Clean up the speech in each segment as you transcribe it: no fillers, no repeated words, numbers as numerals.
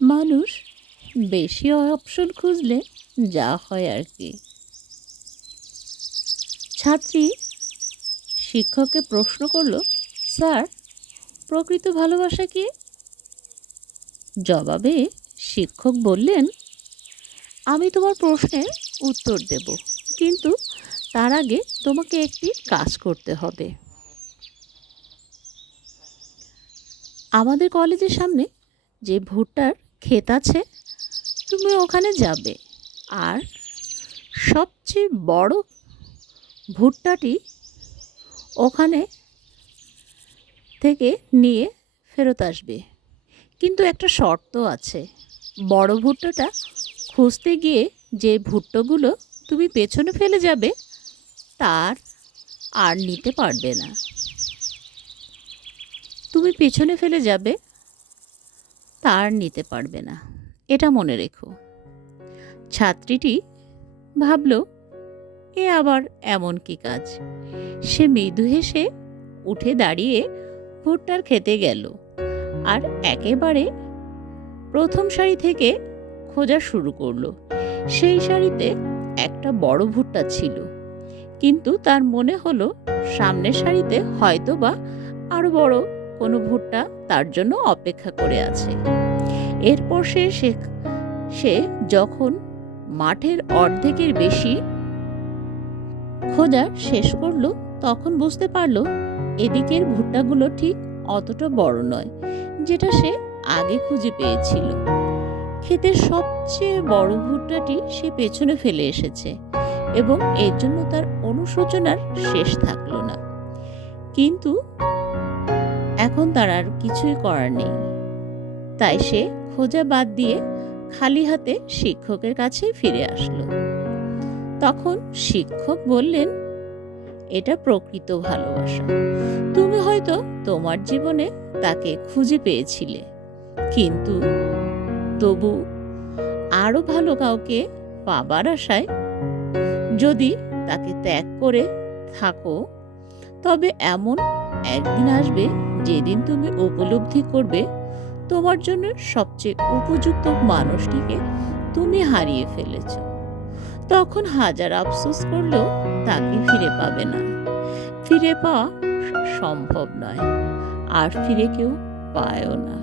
মানুষ বেশি অপশন খুঁজলে যা হয় আর কি। ছাত্রী শিক্ষককে প্রশ্ন করল, স্যার, প্রকৃত ভালোবাসা কি? জবাবে শিক্ষক বললেন, আমি তোমার প্রশ্নের উত্তর দেব, কিন্তু তার আগে তোমাকে একটি কাজ করতে হবে। আমাদের কলেজের সামনে যে ভুট্টার ক্ষেত আছে, তুমি ওখানে যাবে আর সবচেয়ে বড় ভুট্টাটি ওখানে থেকে নিয়ে ফেরত আসবে। কিন্তু একটা শর্ত আছে, বড় ভুট্টাটা খুঁজতে গিয়ে যে ভুট্টাগুলো তুমি পেছনে ফেলে যাবে তার আর নিতে পারবে না। তুমি পেছনে ফেলে যাবে, তার নিতে পারবে না, এটা মনে রেখো। ছাত্রীটি ভাবল, এ আবার এমন কি কাজ। সে মৃদু হেসে উঠে দাঁড়িয়ে ভুট্টার খেতে গেল আর একেবারে প্রথম সারি থেকে খোঁজা শুরু করলো। সেই সারিতে একটা বড় ভুট্টা ছিল, কিন্তু তার মনে হলো সামনের সারিতে হয়তো বা আরো বড় কোনো ভুট্টা তার জন্য অপেক্ষা করে আছে। এরপর সে যখন মাঠের অর্ধেকের বেশি খোঁজা শেষ করলো, তখন বুঝতে পারলো এদিকের ভুট্টাগুলো ঠিক অতটা বড় নয় যেটা সে আগে খুঁজে পেয়েছিল। ক্ষেতের সবচেয়ে বড় ভুট্টাটি সে পেছনে ফেলে এসেছে এবং এর জন্য তার অনুশোচনার শেষ থাকলো না। কিন্তু এখন তার আর কিছুই করার নেই, তাই সে খোঁজা বাদ দিয়ে খালি হাতে শিক্ষকের কাছে ফিরে আসলো। তখন শিক্ষক বললেন, এটা প্রকৃত ভালোবাসা। তুমি হয়তো তোমার জীবনে তাকে খুঁজে পেয়েছিলে, কিন্তু তবু আরো ভালো কাউকে পাবার আশায় যদি তাকে ত্যাগ করে থাকো, তবে এমন একদিন আসবে যেদিন তুমি উপলব্ধি করবে তোমার জন্য সবচেয়ে উপযুক্ত মানুষটিকে তুমি হারিয়ে ফেলেছ। তখন হাজার আফসোস করলেও তাকে ফিরে পাবে না। ফিরে পাওয়া সম্ভব নয়, আর ফিরে কেউ পায়ও না।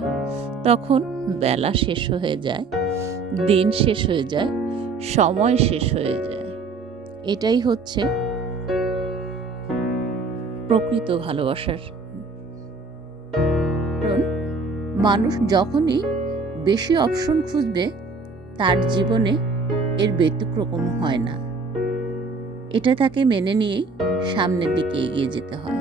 তখন বেলা শেষ হয়ে যায়, দিন শেষ হয়ে যায়, সময় শেষ হয়ে যায়। এটাই হচ্ছে প্রকৃত ভালোবাসার। কারণ মানুষ যখনই বেশি অপশন খুঁজবে, তার জীবনে এর ব্যতিক্রম হয় না। এটা তাকে মেনে নিয়েই সামনের দিকে এগিয়ে যেতে হয়।